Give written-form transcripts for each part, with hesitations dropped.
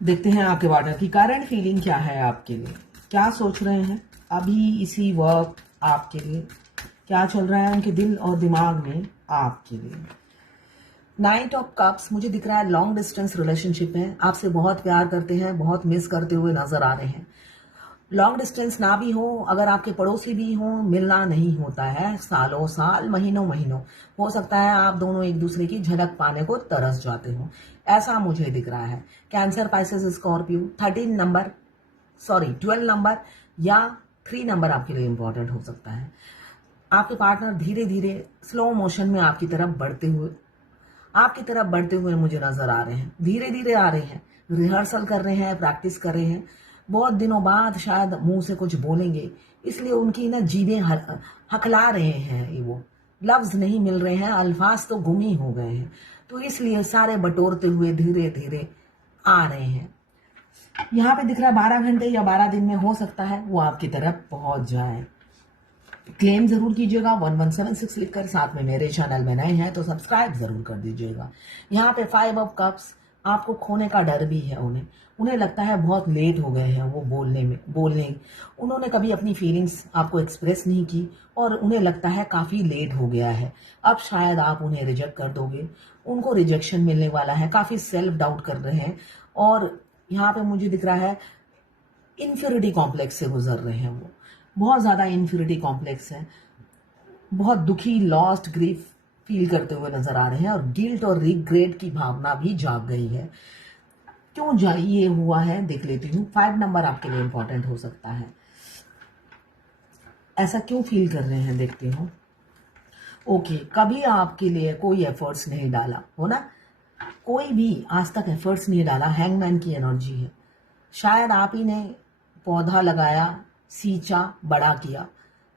देखते हैं आपके पार्टनर की करंट फीलिंग क्या है आपके लिए, क्या सोच रहे हैं अभी इसी वक्त आपके लिए, क्या चल रहा है उनके दिल और दिमाग में आपके लिए। नाइट ऑफ कप्स मुझे दिख रहा है लॉन्ग डिस्टेंस रिलेशनशिप है, आपसे बहुत प्यार करते हैं, बहुत मिस करते हुए नजर आ रहे हैं। लॉन्ग डिस्टेंस ना भी हो, अगर आपके पड़ोसी भी हो, मिलना नहीं होता है सालों साल, महीनों महीनों। हो सकता है आप दोनों एक दूसरे की झलक पाने को तरस जाते हो, ऐसा मुझे दिख रहा है। Cancer, Pisces, Scorpio, 13 number, sorry 12 number या 3 नंबर आपके लिए इंपॉर्टेंट हो सकता है। आपके पार्टनर धीरे धीरे स्लो मोशन में आपकी तरफ बढ़ते हुए मुझे नजर आ रहे हैं। धीरे धीरे आ रहे हैं, रिहर्सल कर रहे हैं, प्रैक्टिस कर रहे हैं। बहुत दिनों बाद शायद मुंह से कुछ बोलेंगे, इसलिए उनकी ना जीभें हकला रहे हैं। ये वो लफ्ज नहीं मिल रहे हैं, अल्फाज तो गुम ही हो गए हैं, तो इसलिए सारे बटोरते हुए धीरे धीरे आ रहे हैं। यहाँ पे दिख रहा है 12 घंटे या 12 दिन में हो सकता है वो आपकी तरफ पहुंच जाए। क्लेम जरूर कीजिएगा 1176 लिखकर, साथ में मेरे चैनल में नए हैं तो सब्सक्राइब जरूर कर दीजिएगा। यहाँ पे 5 ऑफ कप्स, आपको खोने का डर भी है उन्हें लगता है बहुत लेट हो गए हैं वो बोलने उन्होंने कभी अपनी फीलिंग्स आपको एक्सप्रेस नहीं की और उन्हें लगता है काफी लेट हो गया है। अब शायद आप उन्हें रिजेक्ट कर दोगे, उनको रिजेक्शन मिलने वाला है, काफी सेल्फ डाउट कर रहे हैं। और यहाँ पे मुझे दिख रहा है इन्फीरिटी कॉम्प्लेक्स से गुजर रहे हैं वो, बहुत ज्यादा इन्फीरिटी कॉम्प्लेक्स है, बहुत दुखी, लॉस्ट, ग्रीफ फील करते हुए नजर आ रहे हैं और गिल्ट और रिग्रेट की भावना भी जाग गई है। क्यों ये हुआ है देख लेती हूँ। 5 नंबर आपके लिए इंपॉर्टेंट हो सकता है, ऐसा क्यों फील कर रहे हैं देखती हूँ। ओके, कभी आपके लिए कोई एफर्ट्स नहीं डाला हो ना, कोई भी आज तक एफर्ट्स नहीं डाला। हैंगमैन की एनर्जी है, शायद आप ही ने पौधा लगाया, सींचा, बड़ा किया,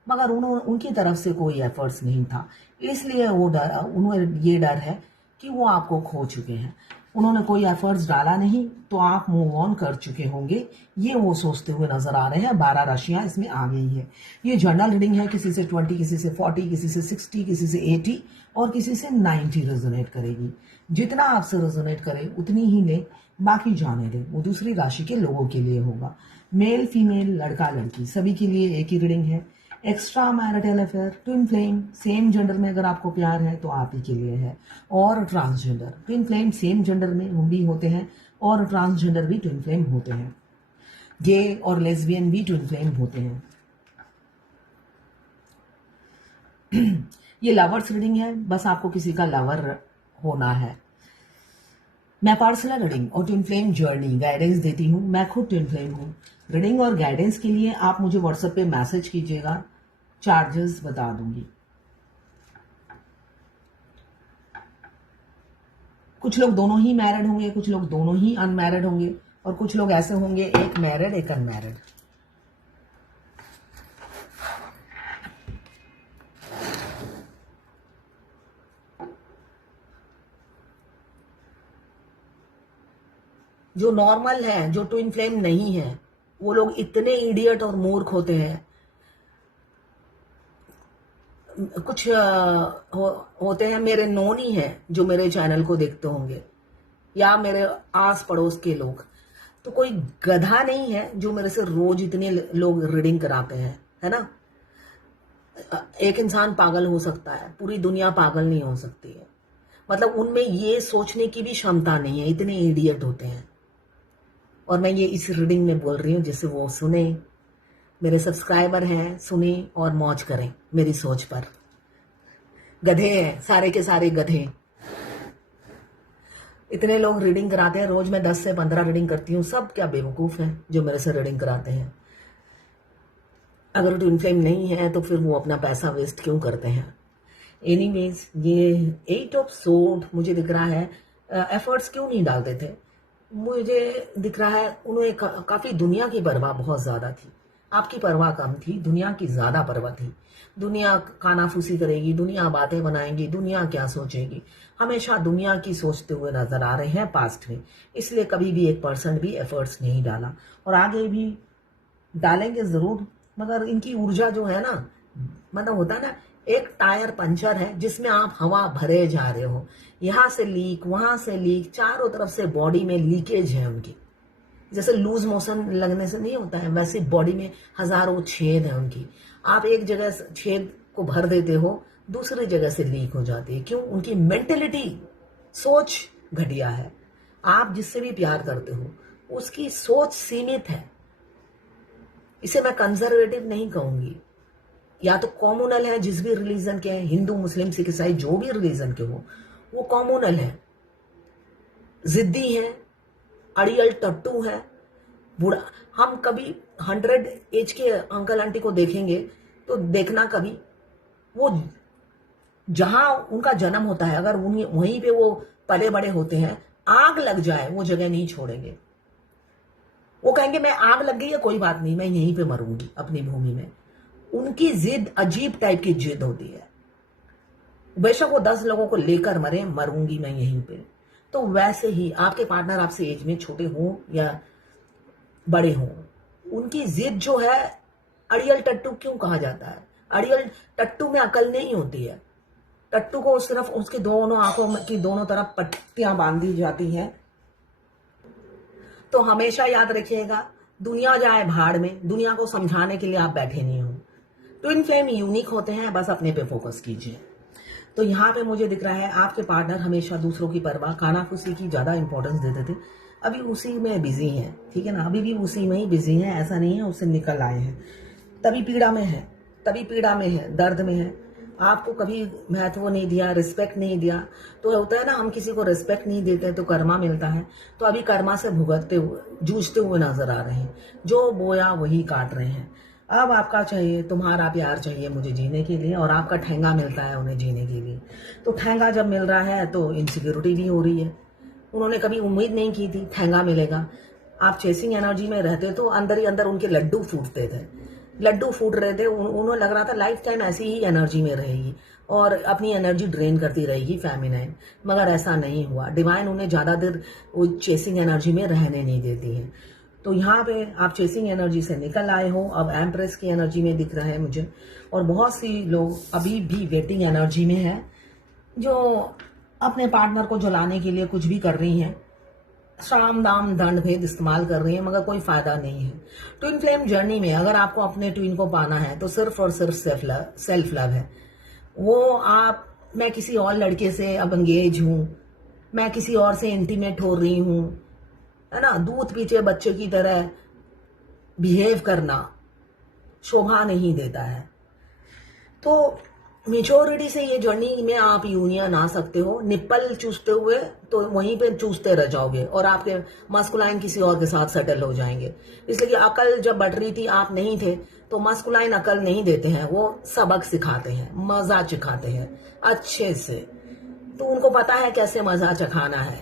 मगर उनकी तरफ से कोई एफर्ट्स नहीं था, इसलिए उन्हें ये डर है कि वो आपको खो चुके हैं। उन्होंने कोई एफर्ट्स डाला नहीं तो आप मूव ऑन कर चुके होंगे, ये वो सोचते हुए नजर आ रहे हैं। 12 राशियां इसमें आ गई है। ये जर्नल रीडिंग है, किसी से 20, किसी से 40, किसी से 60, किसी से 80 और किसी से 90 रेजोनेट करेगी। जितना आपसे रेजोनेट करे उतनी ही ले, बाकी जाने दे, वो दूसरी राशि के लोगों के लिए होगा। मेल, फीमेल, लड़का, लड़की, सभी के लिए एक ही रीडिंग है। Extra marital affair, twin flame, same gender में अगर आपको प्यार है तो आप ही के लिए है। और transgender, twin flame same gender में भी होते हैं और ट्रांसजेंडर भी ट्विन फ्लेम होते हैं। गे और लेस्बियन भी ट्विन फ्लेम होते हैं। ये लवर्स रीडिंग है, बस आपको किसी का लवर होना है। मैं पर्सनल रीडिंग और ट्विन फ्लेम जर्नी गाइडेंस देती हूँ, मैं खुद ट्विन फ्लेम हूँ। रीडिंग और गाइडेंस के लिए आप मुझे व्हाट्सएप पे मैसेज कीजिएगा, चार्जेस बता दूंगी। कुछ लोग दोनों ही मैरिड होंगे, कुछ लोग दोनों ही अनमैरिड होंगे और कुछ लोग ऐसे होंगे एक मैरिड एक अनमैरिड। जो नॉर्मल है, जो ट्विन फ्लेम नहीं है, वो लोग इतने इडियट और मूर्ख होते हैं। कुछ होते हैं, मेरे नोन ही हैं जो मेरे चैनल को देखते होंगे या मेरे आस पड़ोस के लोग, तो कोई गधा नहीं है जो मेरे से रोज इतने लोग रीडिंग कराते हैं, है ना। एक इंसान पागल हो सकता है, पूरी दुनिया पागल नहीं हो सकती है। मतलब उनमें ये सोचने की भी क्षमता नहीं है, इतने इडियट होते हैं। और मैं ये इस रीडिंग में बोल रही हूँ जिससे वो सुने, मेरे सब्सक्राइबर हैं, सुने और मौज करें मेरी सोच पर। गधे हैं, सारे के सारे गधे। इतने लोग रीडिंग कराते हैं, रोज मैं 10 से 15 रीडिंग करती हूँ, सब क्या बेवकूफ हैं जो मेरे से रीडिंग कराते हैं। अगर ट्विन फ्लेम नहीं है तो फिर वो अपना पैसा वेस्ट क्यों करते हैं। एनीवेज, ये 8 ऑफ सोर्ड मुझे दिख रहा है, एफर्ट्स क्यों नहीं डालते थे। मुझे दिख रहा है उन्हें काफी दुनिया की परवाह बहुत ज्यादा थी, आपकी परवाह कम थी, दुनिया की ज्यादा परवाह थी। दुनिया कानाफूसी करेगी, दुनिया बातें बनाएगी, दुनिया क्या सोचेगी, हमेशा दुनिया की सोचते हुए नजर आ रहे हैं पास्ट में, इसलिए कभी भी 1% भी एफर्ट्स नहीं डाला और आगे भी डालेंगे जरूर। मगर इनकी ऊर्जा जो है ना, मतलब होता है ना, एक टायर पंचर है जिसमें आप हवा भरे जा रहे हो, यहां से लीक, वहां से लीक, चारों तरफ से बॉडी में लीकेज है उनकी। जैसे लूज मोशन लगने से नहीं होता है, वैसे बॉडी में हजारों छेद हैं उनकी। आप एक जगह छेद को भर देते हो, दूसरी जगह से लीक हो जाती है। क्यों? उनकी मेंटेलिटी, सोच घटिया है। आप जिससे भी प्यार करते हो उसकी सोच सीमित है। इसे मैं कंजर्वेटिव नहीं कहूंगी। या तो कॉम्युनल है, जिस भी रिलीजन के हैं, हिंदू मुस्लिम सिख ईसाई जो भी रिलीजन के हो, वो कॉम्युनल है। जिद्दी है, अड़ियल टट्टू है, बूढ़ा। हम कभी 100 एज के अंकल आंटी को देखेंगे तो देखना, कभी वो जहां उनका जन्म होता है, अगर वहीं पे वो पले बड़े होते हैं, आग लग जाए वो जगह नहीं छोड़ेंगे। वो कहेंगे मैं आग लग गई है कोई बात नहीं, मैं यहीं पे मरूंगी अपनी भूमि में। उनकी जिद अजीब टाइप की जिद होती है। बेशक वो 10 लोगों को लेकर मरे, मरूंगी मैं यहीं पे। तो वैसे ही आपके पार्टनर आपसे एज में छोटे हों या बड़े हों, उनकी जिद जो है, अड़ियल टट्टू क्यों कहा जाता है? अड़ियल टट्टू में अकल नहीं होती है। टट्टू को सिर्फ उसके दोनों आंखों की दोनों तरफ पट्टियां बांधी जाती हैं। तो हमेशा याद रखिएगा, दुनिया जाए भाड़ में, दुनिया को समझाने के लिए आप बैठे नहीं हो। ट्विन फ्लेम यूनिक होते हैं, बस अपने पे फोकस कीजिए। तो यहाँ पे मुझे दिख रहा है आपके पार्टनर हमेशा दूसरों की परवाह, खाना खुशी की ज्यादा इंपॉर्टेंस देते थे, अभी उसी में बिजी हैं। ठीक है ना, अभी भी उसी में ही बिजी हैं, ऐसा नहीं है उससे निकल आए हैं। तभी पीड़ा में है, दर्द में है। आपको कभी महत्व नहीं दिया, रिस्पेक्ट नहीं दिया। तो होता है ना, हम किसी को रिस्पेक्ट नहीं देते तो कर्मा मिलता है। तो अभी कर्मा से भुगतते हुए, जूझते हुए नजर आ रहे हैं। जो बोया वही काट रहे हैं। अब आपका चाहिए, तुम्हारा प्यार चाहिए मुझे जीने के लिए, और आपका ठेंगा मिलता है उन्हें जीने के लिए। तो ठेंगा जब मिल रहा है तो इनसिक्योरिटी भी हो रही है। उन्होंने कभी उम्मीद नहीं की थी ठेंगा मिलेगा। आप चेसिंग एनर्जी में रहते तो अंदर ही अंदर उनके लड्डू फूटते थे, लड्डू फूट रहे थे। उन्हें लग रहा था लाइफ टाइम ऐसी ही एनर्जी में रहेगी और अपनी एनर्जी ड्रेन करती रहेगी फेमिनाइन, मगर ऐसा नहीं हुआ। डिवाइन उन्हें ज्यादा देर वो चेसिंग एनर्जी में रहने नहीं देती है। तो यहाँ पे आप चेसिंग एनर्जी से निकल आए हो, अब एम्प्रेस की एनर्जी में दिख रहा है मुझे। और बहुत सी लोग अभी भी वेटिंग एनर्जी में है, जो अपने पार्टनर को जलाने के लिए कुछ भी कर रही हैं, साम दाम दंड भेद इस्तेमाल कर रही है, मगर कोई फायदा नहीं है। ट्विन फ्लेम जर्नी में अगर आपको अपने ट्विन को पाना है तो सिर्फ और सिर्फ सेल्फ लव है। वो आप, मैं किसी और लड़के से अब एंगेज हूं, मैं किसी और से इंटीमेट हो रही हूं, है ना, दूध पीछे बच्चे की तरह बिहेव करना शोभा नहीं देता है। तो मेच्योरिटी से ये जर्नी में आप यूनियन आ सकते हो। निप्पल चूसते हुए तो वहीं पे चूसते रह जाओगे और आपके मस्कुलाइन किसी और के साथ सेटल हो जाएंगे। इसलिए कि अकल जब बढ़ रही थी, आप नहीं थे, तो मस्कुलाइन अकल नहीं देते हैं, वो सबक सिखाते हैं, मजा चखाते हैं अच्छे से। तो उनको पता है कैसे मजा चखाना है।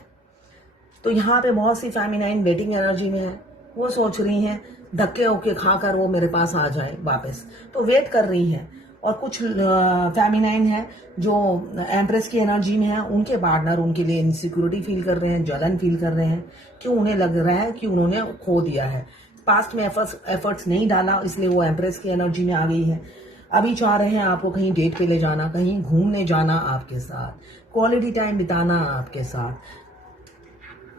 तो यहाँ पे बहुत सी फेमिनाइन वेटिंग एनर्जी में है। वो सोच रही हैं धक्के ओके खाकर वो मेरे पास आ जाए वापस, तो वेट कर रही हैं। और कुछ फेमिनाइन है जो एम्प्रेस की एनर्जी में है, उनके पार्टनर उनके लिए इनसिक्योरिटी फील कर रहे हैं, जलन फील कर रहे हैं। क्यों? उन्हें लग रहा है कि उन्होंने खो दिया है, पास्ट में एफर्ट्स नहीं डाला, इसलिए वो एम्प्रेस की एनर्जी में आ गई है। अभी चाह रहे हैं आपको कहीं डेट पे ले जाना, कहीं घूमने जाना आपके साथ, क्वालिटी टाइम बिताना आपके साथ।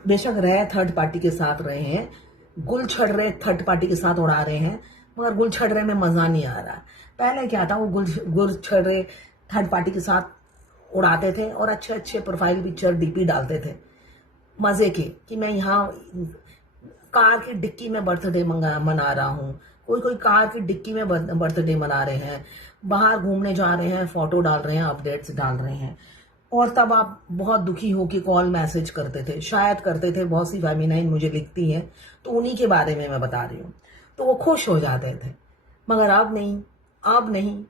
बेशक रहे थर्ड पार्टी के साथ रहे हैं, गुल छड़ रहे थर्ड पार्टी के साथ उड़ा रहे हैं, मगर गुल छड़ रहे में मजा नहीं आ रहा। पहले क्या था, वो गुल छड़ रहे थर्ड पार्टी के साथ उड़ाते थे और अच्छे अच्छे प्रोफाइल पिक्चर डीपी डालते थे मजे के, कि मैं यहाँ कार की डिक्की में बर्थडे मना रहा हूँ। कोई कार की डिक्की में बर्थडे मना रहे हैं, बाहर घूमने जा रहे हैं, फोटो डाल रहे हैं, अपडेट्स डाल रहे हैं। और तब आप बहुत दुखी हो कि कॉल मैसेज करते थे, शायद करते थे। बहुत सी फेमिनाइन मुझे लिखती हैं, तो उन्हीं के बारे में मैं बता रही हूँ। तो वो खुश हो जाते थे, मगर अब नहीं, अब नहीं।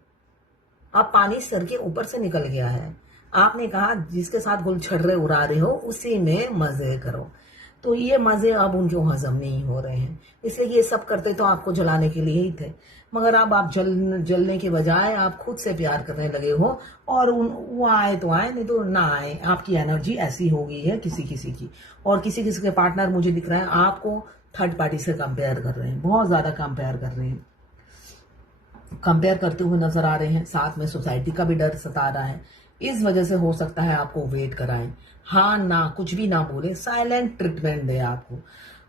अब पानी सर के ऊपर से निकल गया है। आपने कहा जिसके साथ गुलछर्रे उड़ा रहे हो उसी में मजे करो, तो ये मजे अब उनको हजम नहीं हो रहे हैं। इसलिए ये सब करते तो आपको जलाने के लिए ही थे, मगर अब आप जलने के बजाय आप खुद से प्यार करने लगे हो। और वो आए तो आए, नहीं तो ना आए। आपकी एनर्जी ऐसी हो गई है किसी किसी की, और किसी किसी के पार्टनर मुझे दिख रहा है आपको थर्ड पार्टी से कंपेयर कर रहे हैं, बहुत ज्यादा कंपेयर कर रहे हैं, कंपेयर करते हुए नजर आ रहे हैं। साथ में सोसाइटी का भी डर सता रहा है। इस वजह से हो सकता है आपको वेट कराएं, हाँ ना कुछ भी ना बोले, साइलेंट ट्रीटमेंट दे आपको।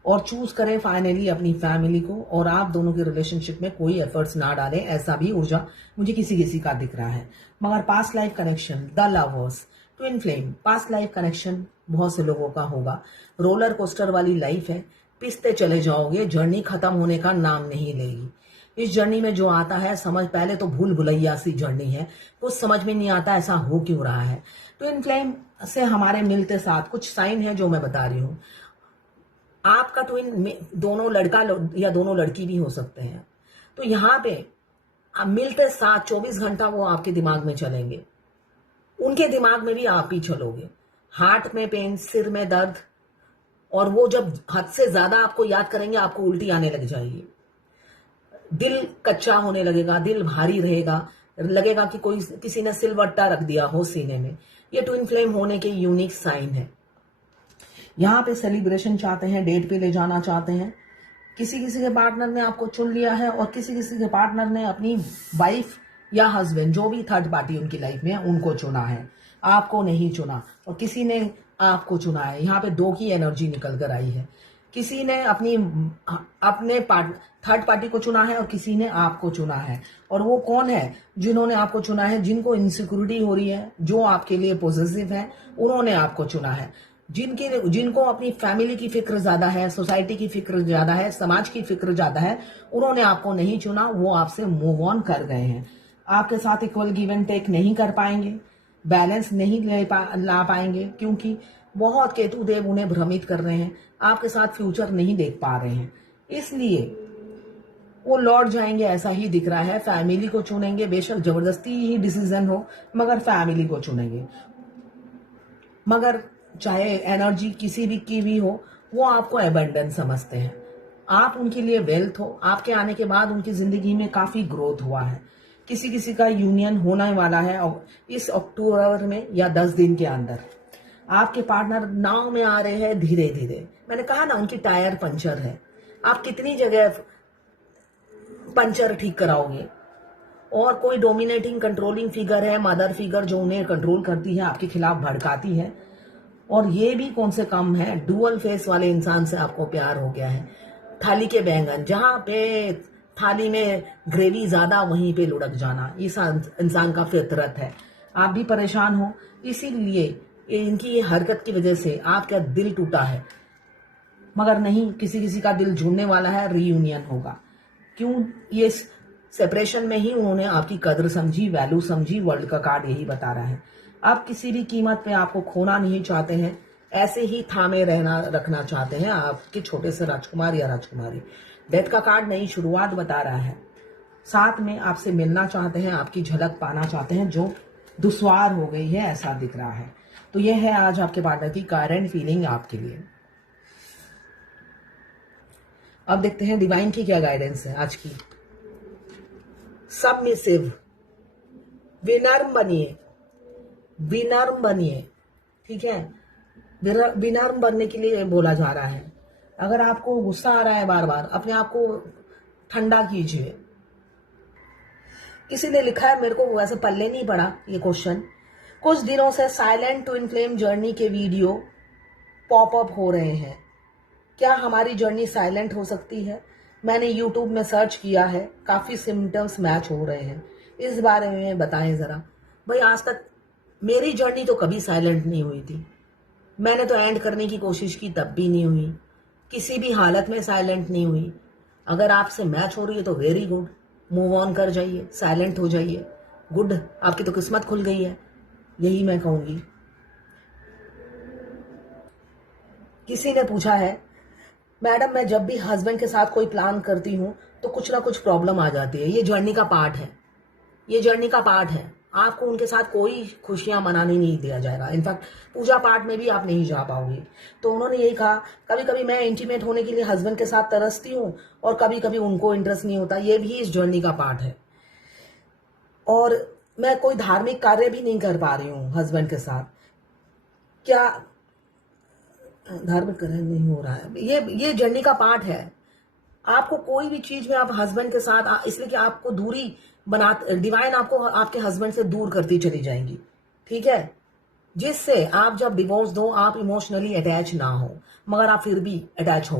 और चूज करें फाइनली अपनी फैमिली को, और आप दोनों के रिलेशनशिप में कोई एफर्ट्स ना डालें, ऐसा भी ऊर्जा मुझे किसी किसी का दिख रहा है। मगर past life connection, the lovers, twin flame, past life connection बहुत से लोगों का होगा। रोलर कोस्टर वाली लाइफ है, पिसते चले जाओगे, जर्नी खत्म होने का नाम नहीं लेगी। इस जर्नी में जो आता है समझ, पहले तो भूल भुलैया सी जर्नी है, कुछ समझ में नहीं आता ऐसा हो क्यों रहा है। ट्विन फ्लेम से हमारे मिलते साथ कुछ साइन है जो मैं बता रही हूँ। आपका ट्विन दोनों लड़का या दोनों लड़की भी हो सकते हैं। तो यहाँ पे मिलते साथ 24 घंटा वो आपके दिमाग में चलेंगे, उनके दिमाग में भी आप ही चलोगे। हार्ट में पेन, सिर में दर्द, और वो जब हद से ज्यादा आपको याद करेंगे आपको उल्टी आने लग जाएगी, दिल कच्चा होने लगेगा, दिल भारी रहेगा, लगेगा कि कोई किसी ने सिलवट्टा रख दिया हो सीने में। ये ट्विन फ्लेम होने के यूनिक साइन है। यहाँ पे सेलिब्रेशन चाहते हैं, डेट पे ले जाना चाहते हैं। किसी किसी के पार्टनर ने आपको चुन लिया है और किसी किसी के पार्टनर ने अपनी वाइफ या हस्बैंड, जो भी थर्ड पार्टी उनकी लाइफ में है, उनको चुना है, आपको नहीं चुना, और किसी ने आपको चुना है। यहाँ पे दो की एनर्जी निकल कर आई है। किसी ने अपने थर्ड पार्टी को चुना है और किसी ने आपको चुना है। और वो कौन है जिन्होंने आपको चुना है? जिनको इनसिक्योरिटी हो रही है, जो आपके लिए पॉजिटिव है, उन्होंने आपको चुना है। जिनको अपनी फैमिली की फिक्र ज्यादा है, सोसाइटी की फिक्र ज्यादा है, समाज की फिक्र ज्यादा है, उन्होंने आपको नहीं चुना, वो आपसे मूव ऑन कर गए हैं। आपके साथ इक्वल गिव एंड टेक नहीं कर पाएंगे, बैलेंस नहीं ला पाएंगे, क्योंकि बहुत केतु देव उन्हें भ्रमित कर रहे हैं, आपके साथ फ्यूचर नहीं देख पा रहे हैं। इसलिए वो लौट जाएंगे, ऐसा ही दिख रहा है। फैमिली को चुनेंगे, बेशक जबरदस्ती ही डिसीजन हो, मगर फैमिली को चुनेंगे। मगर चाहे एनर्जी किसी भी की भी हो, वो आपको एबंडेंस समझते हैं। आप उनके लिए वेल्थ हो। आपके आने के बाद उनकी जिंदगी में काफी ग्रोथ हुआ है। किसी किसी का यूनियन होने वाला है इस अक्टूबर में या 10 दिन के अंदर। आपके पार्टनर नाव में आ रहे हैं धीरे धीरे। मैंने कहा ना, उनकी टायर पंचर है। आप कितनी जगह पंचर ठीक कराओगे? और कोई डोमिनेटिंग कंट्रोलिंग फिगर है, मदर फिगर, जो उन्हें कंट्रोल करती है, आपके खिलाफ भड़काती है। और ये भी कौन से कम है, डुअल फेस वाले इंसान से आपको प्यार हो गया है। थाली के बैंगन, जहां पे थाली में ग्रेवी ज्यादा, वहीं पे लुढ़क जाना, इस इंसान का फितरत है। आप भी परेशान हो, इसीलिए इनकी ये हरकत की वजह से आपका दिल टूटा है। मगर नहीं, किसी किसी का दिल जुड़ने वाला है, रीयूनियन होगा। क्यों? ये सेपरेशन में ही उन्होंने आपकी कदर समझी, वैल्यू समझी। वर्ल्ड का कार्ड यही बता रहा है। आप किसी भी कीमत पे आपको खोना नहीं चाहते हैं, ऐसे ही थामे रखना चाहते हैं आपके छोटे से राजकुमार या राजकुमारी। डेथ का कार्ड नई शुरुआत बता रहा है। साथ में आपसे मिलना चाहते हैं, आपकी झलक पाना चाहते हैं, जो दुश्वार हो गई है, ऐसा दिख रहा है। तो यह है आज आपके पार्टनर की करंट फीलिंग आपके लिए। अब देखते हैं डिवाइन की क्या गाइडेंस है आज की। सबमिसिव, विनम्र बनिए, विनम्र बनिए, ठीक है। विनम्र बनने के लिए बोला जा रहा है। अगर आपको गुस्सा आ रहा है बार बार, अपने आप को ठंडा कीजिए। किसी ने लिखा है, मेरे को वैसे पल्ले नहीं पड़ा ये क्वेश्चन। कुछ दिनों से साइलेंट ट्विन फ्लेम जर्नी के वीडियो पॉपअप हो रहे हैं। क्या हमारी जर्नी साइलेंट हो सकती है? मैंने यूट्यूब में सर्च किया है, काफी सिम्टम्स मैच हो रहे हैं। इस बारे में बताएं जरा। भाई, आज तक मेरी जर्नी तो कभी साइलेंट नहीं हुई थी। मैंने तो एंड करने की कोशिश की, तब भी नहीं हुई। किसी भी हालत में साइलेंट नहीं हुई। अगर आपसे मैच हो रही है तो वेरी गुड, मूव ऑन कर जाइए, साइलेंट हो जाइए। गुड, आपकी तो किस्मत खुल गई है, यही मैं कहूंगी। किसी ने पूछा है, मैडम मैं जब भी हस्बैंड के साथ कोई प्लान करती हूँ तो कुछ ना कुछ प्रॉब्लम आ जाती है। ये जर्नी का पार्ट है, ये जर्नी का पार्ट है। आपको उनके साथ कोई खुशियां मनाने नहीं दिया जाएगा। इनफैक्ट पूजा पाठ में भी आप नहीं जा पाओगे। तो उन्होंने यही कहा, कभी कभी मैं इंटीमेट होने के लिए हस्बैंड के साथ तरसती हूँ और कभी कभी उनको इंटरेस्ट नहीं होता। ये भी इस जर्नी का पार्ट है। और मैं कोई धार्मिक कार्य भी नहीं कर पा रही हूँ हस्बैंड के साथ। क्या धार्मिक कार्य नहीं हो रहा है? ये जर्नी का पार्ट है। आपको कोई भी चीज में आप हस्बैंड के साथ, इसलिए कि आपको दूरी डिवाइन आपको आपके हस्बैंड से दूर करती चली जाएंगी, ठीक है। जिससे आप जब डिवोर्स दो, आप इमोशनली अटैच ना हो, मगर आप फिर भी अटैच हो।